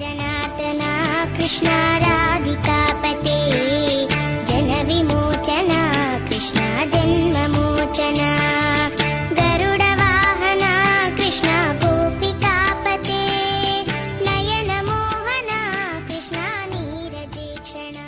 जनार्दना कृष्णा राधिकापते जनविमोचना कृष्णा जन्ममोचना। गरुडवाहना कृष्णा गोपिकापते नयनमोहना कृष्णा नीरजेक्षणा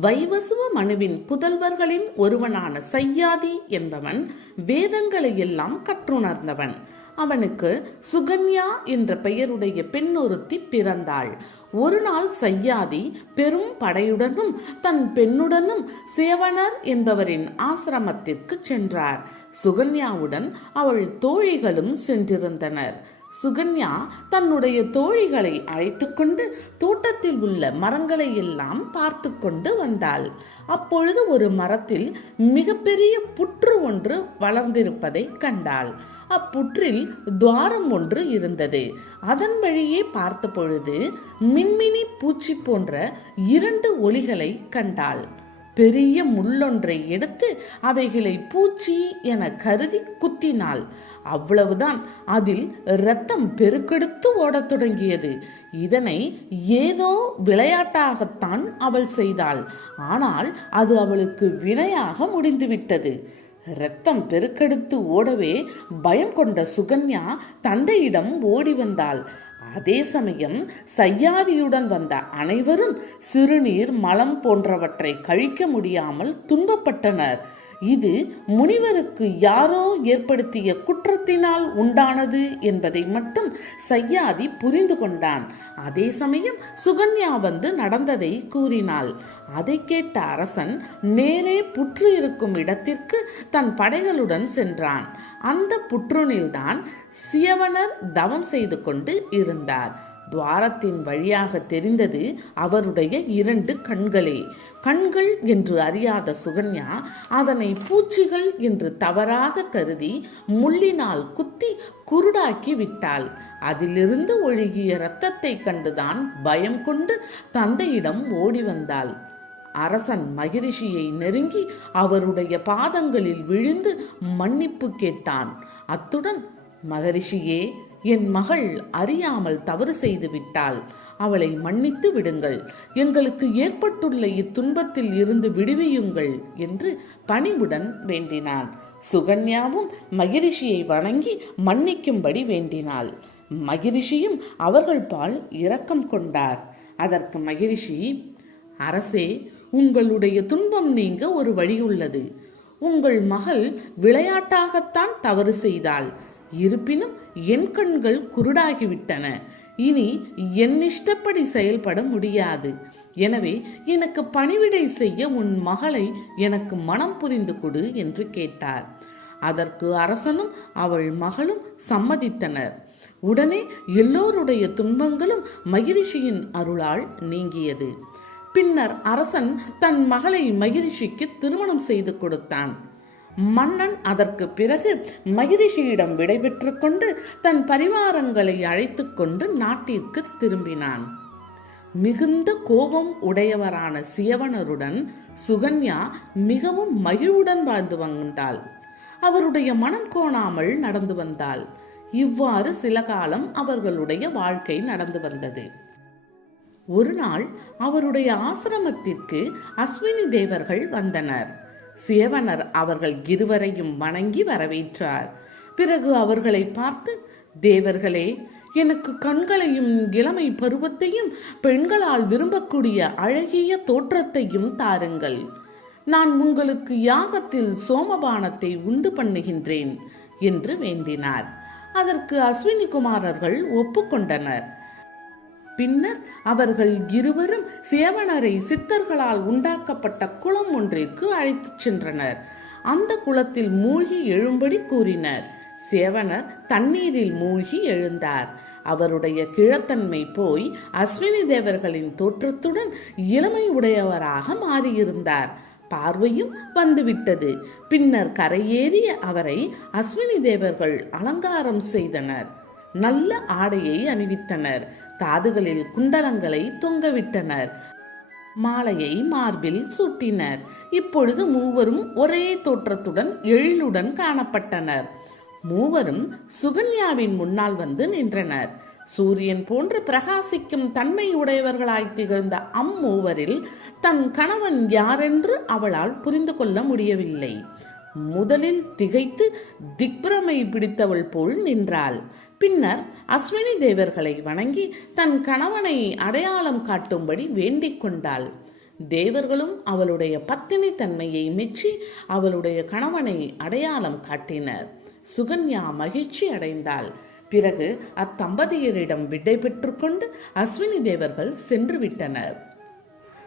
வைவசுவ மனுவின் புதல்வர்களின் ஒருவனான சையாதி என்பவன் வேதங்களை எல்லாம் கற்றுணர்ந்தவன். அவனுக்கு சுகன்யா என்ற பெயருடைய பெண் ஒருத்தி பிறந்தாள். ஒரு நாள் சையாதி பெரும் படையுடனும் தன் பெண்ணுடனும் சேவனர் என்பவரின் ஆசிரமத்திற்கு சென்றார். சுகன்யாவுடன் அவள் தோழிகளும் சென்றிருந்தனர். சுகன்யா தன்னுடைய தோழிகளை அழைத்துக்கொண்டு தோட்டத்தில் உள்ள மரங்களை எல்லாம் பார்த்து கொண்டு வந்தாள். அப்பொழுது ஒரு மரத்தில் மிகப்பெரிய புற்று ஒன்று வளர்ந்திருப்பதை கண்டாள். அப்புற்றில் துவாரம் ஒன்று இருந்தது. அதன் வழியே பார்த்த பொழுது மின்மினி பூச்சி போன்ற இரண்டு ஒளிகளை கண்டாள். பெரிய முள்ளொன்றை எடுத்து அவைகளை பூச்சி என கருதி குத்தினாள். அவ்வளவுதான். அதில் இரத்தம் பெருக்கெடுத்து ஓடத் தொடங்கியது. இதனை ஏதோ விளையாட்டாகத்தான் அவள் செய்தாள். ஆனால் அது அவளுக்கு வினையாக முடிந்துவிட்டது. இரத்தம் பெருக்கெடுத்து ஓடவே பயம் கொண்ட சுகன்யா தந்தையிடம் ஓடி வந்தாள். அதே சமயம் சையாதியுடன் வந்த அனைவரும் சிறுநீர் மலம் போன்றவற்றை கழிக்க முடியாமல் துன்பப்பட்டனர். இது முனிவருக்கு யாரோ ஏற்படுத்திய குற்றத்தினால் உண்டானது என்பதை மட்டும் சையாதி புரிந்து கொண்டான். அதே சமயம் சுகன்யா வந்து நடந்ததை கூறினாள். அதை கேட்ட அரசன் நேரே புற்று இருக்கும் இடத்திற்கு தன் படைகளுடன் சென்றான். அந்த புற்றுனில்தான் சியவனர் தவம் செய்து கொண்டு இருந்தார். துவாரத்தின் வழியாக தெரிந்தது அவருடைய இரண்டு கண்களே. கண்கள் என்று அறியாத சுகன்யா அதனை பூச்சிகள் என்று தவறாக கருதி முள்ளினால் குத்தி குருடாக்கி விட்டாள். அதிலிருந்து ஒழுகிய இரத்தத்தை கண்டுதான் பயம் கொண்டு தந்தையிடம் ஓடி வந்தாள். அரசன் மகிரிஷியை நெருங்கி அவருடைய பாதங்களில் விழுந்து மன்னிப்பு கேட்டான். அத்துடன் மகரிஷியே என் மகள் அறியாமல் தவறு செய்து விட்டாள். அவளை மன்னித்து விடுங்கள். எங்களுக்கு ஏற்பட்டுள்ள இத்துன்பத்தில் இருந்து விடுவியுங்கள் என்று பணிவுடன் வேண்டினான். சுகன்யாவும் மகிரிஷியை வணங்கி மன்னிக்கும்படி வேண்டினாள். மகிரிஷியும் அவர்கள் பால் இரக்கம் கொண்டார். அதற்கு மகிரிஷி அரசே உங்களுடைய துன்பம் நீங்க ஒரு வழி உள்ளது. உங்கள் மகள் விளையாட்டாகத்தான் தவறு செய்தாள். இருப்பினும் என் கண்கள் குருடாகிவிட்டன. இனி என் இஷ்டப்படி செயல்பட முடியாது. எனவே எனக்கு பணிவிடை செய்ய உன் மகளை எனக்கு மனம் புரிந்து கொடு என்று கேட்டார். அதற்கு அரசனும் அவள் மகளும் சம்மதித்தனர். உடனே எல்லோருடைய துன்பங்களும் மகிரிஷியின் அருளால் நீங்கியது. பின்னர் அரசன் தன் மகளை மகிழ்ச்சிக்கு திருமணம் செய்து கொடுத்தான். மன்னன் அதற்கு பிறகு மகிரிஷியிடம் விடைபெற்று கொண்டு தன் பரிவாரங்களை அழைத்து கொண்டு நாட்டிற்கு திரும்பினான். மிகுந்த கோபம் உடையவரான சியவனருடன் சுகன்யா மிகவும் மகிழ்வுடன் வாழ்ந்து வந்தாள். அவருடைய மனம் கோணாமல் நடந்து வந்தாள். இவ்வாறு சில காலம் அவர்களுடைய வாழ்க்கை நடந்து வந்தது. ஒரு நாள் அவருடைய ஆசிரமத்திற்கு அஸ்வினி தேவர்கள் வந்தனர். சேவனர் அவர்கள் இருவரையும் வணங்கி வரவேற்றார். பிறகு அவர்களை பார்த்து தேவர்களே எனக்கு கண்களையும் இளமை பருவத்தையும் பெண்களால் விரும்பக்கூடிய அழகிய தோற்றத்தையும் தாருங்கள். நான் உங்களுக்கு யாகத்தில் சோமபானத்தை உண்டு பண்ணுகின்றேன் என்று வேண்டினார். அதற்கு அஸ்வினி குமாரர்கள் ஒப்புக்கொண்டனர். பின்னர் அவர்கள் இருவரும் சேவனரை சித்தர்களால் உண்டாக்கப்பட்ட குளம் ஒன்றிற்கு அழைத்துச் சென்றனர். அந்த குளத்தில் மூழ்கி எழும்படி கூறினர். சேவனர் தண்ணீரில் மூழ்கி எழுந்தார். அவருடைய கிழத்தன்மை போய் அஸ்வினி தேவர்களின் தோற்றத்துடன் இளமை உடையவராக மாறியிருந்தார். பார்வையும் வந்துவிட்டது. பின்னர் கரையேறிய அவரை அஸ்வினி தேவர்கள் அலங்காரம் செய்தனர். நல்ல ஆடையை அணிவித்தனர். காதுகளில் குண்டலங்களை தொங்கவிட்டனர். மாலையை மார்பில் சூட்டினர். இப்பொழுது மூவரும் ஒரே தோற்றத்துடன் எழிலுடன் காணப்பட்டனர். மூவரும் சுகன்யாவின் முன்னால் வந்து நின்றனர். சூரியன் போன்று பிரகாசிக்கும் தன்மை உடையவர்களாய் திகழ்ந்த அம்மூவரில் தன் கணவன் யாரென்று அவளால் புரிந்து கொள்ள முடியவில்லை. முதலில் திகைத்து திக்பிரமை பிடித்தவள் போல் நின்றாள். பின்னர் அஸ்வினி தேவர்களை வணங்கி தன் கணவனை அடையாளம் காட்டும்படி வேண்டிக் கொண்டாள். தேவர்களும் அவளுடைய பத்தினி தன்மையை மெச்சி அவளுடைய கணவனை அடையாளம் காட்டினர். சுகன்யா மகிழ்ச்சி அடைந்தாள். பிறகு அத்தம்பதியரிடம் விடை பெற்றுக்கொண்டு அஸ்வினி தேவர்கள் சென்று விட்டனர்.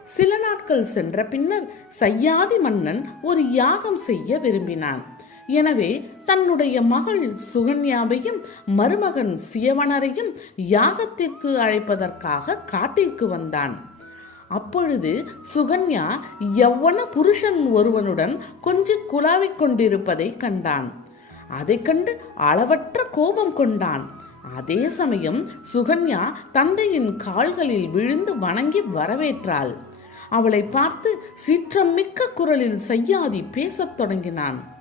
சில நாட்கள் சென்ற பின்னர் சையாதி மன்னன் ஒரு யாகம் செய்ய விரும்பினான். எனவே தன்னுடைய மகள் சுகன்யாவையும் மருமகன் சியவனரையும் யாகத்திற்கு அழைப்பதற்காக காட்டிற்கு வந்தான். அப்பொழுது சுகன்யா எவ்வன புருஷன் ஒருவனுடன் கொஞ்சி குழாவிக் கொண்டிருப்பதை கண்டான். அதைக் கண்டு அளவற்ற கோபம் கொண்டான். அதே சமயம் சுகன்யா தந்தையின் கால்களில் விழுந்து வணங்கி வரவேற்றாள். அவளை பார்த்து சீற்றம் மிக்க குரலில் சையாதி பேசத் தொடங்கினான்.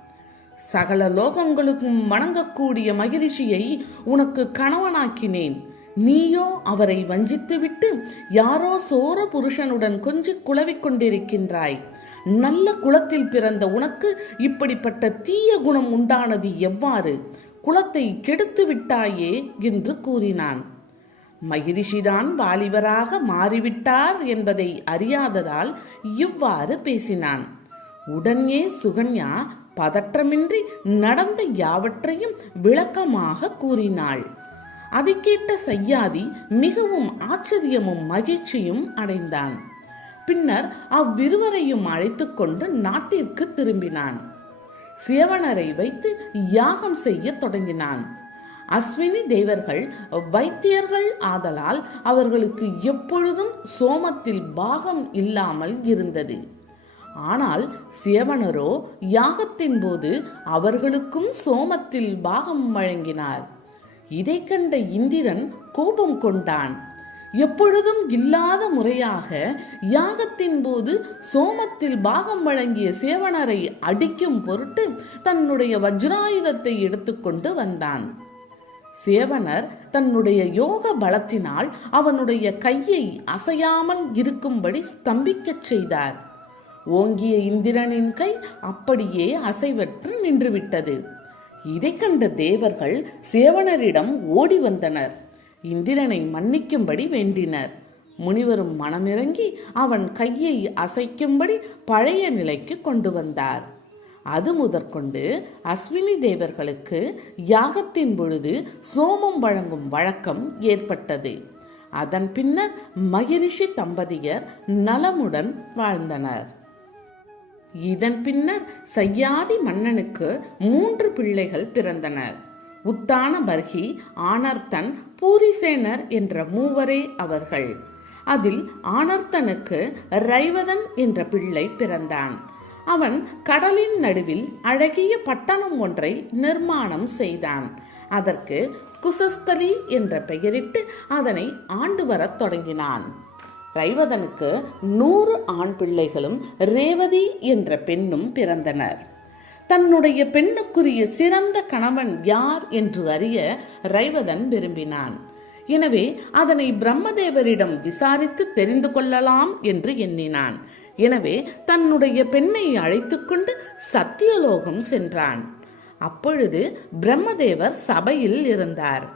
சகல லோகங்களுக்கும் வணங்கக்கூடிய மகிழ்ச்சியை உனக்கு கணவனாக்கினேன். நீயோ அவரை வஞ்சித்துவிட்டு யாரோ சோர புருஷனுடன் கொஞ்சி குழவிக் கொண்டிருக்கின்றாய். நல்ல குலத்தில் பிறந்த உனக்கு இப்படிப்பட்ட தீய குணம் உண்டானது எவ்வாறு? குலத்தை கெடுத்து விட்டாயே என்று கூறினான். மகிரிஷிதான் வாலிபராக மாறிவிட்டார் என்பதை அறியாததால் இவ்வாறு பேசினான். உடனே சுகன்யா பதற்றமின்றி நடந்த யாவற்றையும் விளக்கமாக கூறினாள். அதை கேட்ட சய்யாதி மிகவும் ஆச்சரியமும் மகிழ்ச்சியும் அடைந்தான். பின்னர் அவ்விருவரையும் அழைத்து கொண்டு நாட்டிற்கு திரும்பினான். சிவனரை வைத்து யாகம் செய்ய தொடங்கினான். அஸ்வினி தேவர்கள் வைத்தியர்கள் ஆதலால் அவர்களுக்கு எப்பொழுதும் சோமத்தில் பாகம் இல்லாமல் இருந்தது. ஆனால் சேவனரோ யாகத்தின் போது அவர்களுக்கும் சோமத்தில் பாகம் வழங்கினார். இதை கண்ட இந்திரன் கோபம் கொண்டான். எப்பொழுதும் இல்லாத முறையாக யாகத்தின் போது சோமத்தில் பாகம் வழங்கிய சேவனரை அடிக்கும் பொருட்டு தன்னுடைய வஜ்ராயுதத்தை எடுத்துக்கொண்டு வந்தான். சேவனர் தன்னுடைய யோக பலத்தினால் அவனுடைய கையை அசையாமல் இருக்கும்படி ஸ்தம்பிக்கச் செய்தார். ஓங்கிய இந்திரனின் கை அப்படியே அசைவற்று நின்றுவிட்டது. இதை கண்ட தேவர்கள் சேவனரிடம் ஓடி வந்தனர். இந்திரனை மன்னிக்கும்படி வேண்டினர். முனிவரும் மனமிறங்கி அவன் கையை அசைக்கும்படி பழைய நிலைக்கு கொண்டு வந்தார். அது முதற்கொண்டு அஸ்வினி தேவர்களுக்கு யாகத்தின் பொழுது சோமம் வழங்கும் வழக்கம் ஏற்பட்டது. அதன் பின்னர் மகிரிஷி தம்பதியர் நலமுடன் வாழ்ந்தனர். இதன் பின்னர் சய்யாதி மன்னனுக்கு மூன்று பிள்ளைகள் பிறந்தனர். உத்தான பர்கி ஆனர்த்தன் பூரிசேனர் என்ற மூவரே அவர்கள். அதில் ஆனர்த்தனுக்கு ரைவதன் என்ற பிள்ளை பிறந்தான். அவன் கடலின் நடுவில் அழகிய பட்டணம் ஒன்றை நிர்மாணம் செய்தான். அதற்கு குசஸ்தலி என்ற பெயரிட்டு அதனை ஆண்டு வரத் தொடங்கினான். ரைவதனுக்கு நூறு ஆண் பிள்ளைகளும் ரேவதி என்ற பெண்ணும் பிறந்தனர். தன்னுடைய பெண்ணுக்குரிய சிறந்த கணவன் யார் என்று அறிய ரைவதன் விரும்பினான். எனவே அதனை பிரம்மதேவரிடம் விசாரித்து தெரிந்து கொள்ளலாம் என்று எண்ணினான். எனவே தன்னுடைய பெண்ணை அழைத்துக்கொண்டு சத்தியலோகம் சென்றான். அப்பொழுது பிரம்மதேவர் சபையில் இருந்தார்.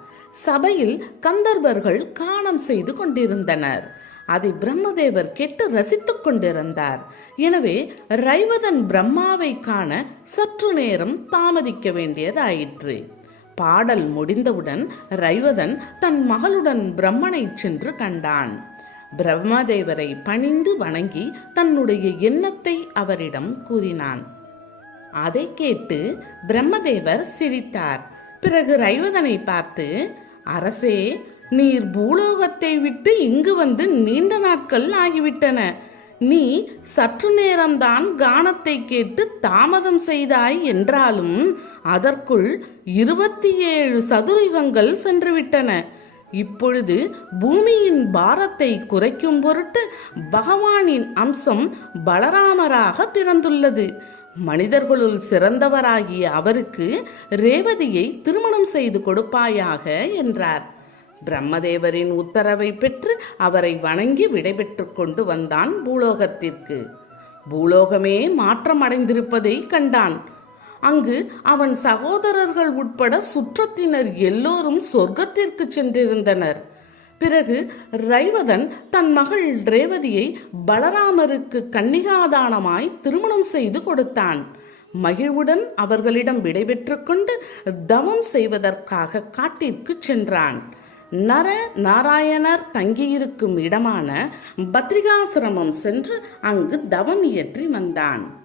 சபையில் கந்தர்வர்கள் காணம் செய்து கொண்டிருந்தனர். அதை பிரம்மதேவர் கேட்டு ரசித்துக் கொண்டிருந்தார். எனவே ரைவதன் பிரம்மாவை காண சற்று நேரம் தாமதிக்க வேண்டியதாயிற்று. பாடல் முடிந்தவுடன் ரைவதன் தன் மகளுடன் பிரம்மனை சென்று கண்டான். பிரம்மதேவரை பணிந்து வணங்கி தன்னுடைய எண்ணத்தை அவரிடம் கூறினான். அதை கேட்டு பிரம்மதேவர் சிரித்தார். பிறகு ரைவதனை பார்த்து அரசே நீர் பூலோகத்தை விட்டு இங்கு வந்து நீண்ட நாட்கள் ஆகிவிட்டன. நீ சற்று நேரம்தான் கானத்தை கேட்டு தாமதம் செய்தாய் என்றாலும் அதற்குள் இருபத்தி ஏழு சதுரயுகங்கள் சென்றுவிட்டன. இப்பொழுது பூமியின் பாரத்தை குறைக்கும் பொருட்டு பகவானின் அம்சம் பலராமராக பிறந்துள்ளது. மனிதர்களுள் சிறந்தவராகிய அவருக்கு ரேவதியை திருமணம் செய்து கொடுப்பாயாக என்றார். பிரம்மதேவரின் உத்தரவை பெற்று அவரை வணங்கி விடைபெற்று கொண்டு வந்தான் பூலோகத்திற்கு. பூலோகமே மாற்றமடைந்திருப்பதை கண்டான். அங்கு அவன் சகோதரர்கள் உட்பட சுற்றத்தினர் எல்லோரும் சொர்க்கத்திற்கு சென்றிருந்தனர். பிறகு ரைவதன் தன் மகள் ரேவதியை பலராமருக்கு கன்னிகாதானமாய் திருமணம் செய்து கொடுத்தான். மகிழ்வுடன் அவர்களிடம் விடைபெற்று கொண்டு தவம் செய்வதற்காக காட்டிற்கு சென்றான். நர நாராயணர் தங்கியிருக்கும் இடமான பத்ரிகாசிரமம் சென்று அங்கு தவம் இயற்றி வந்தான்.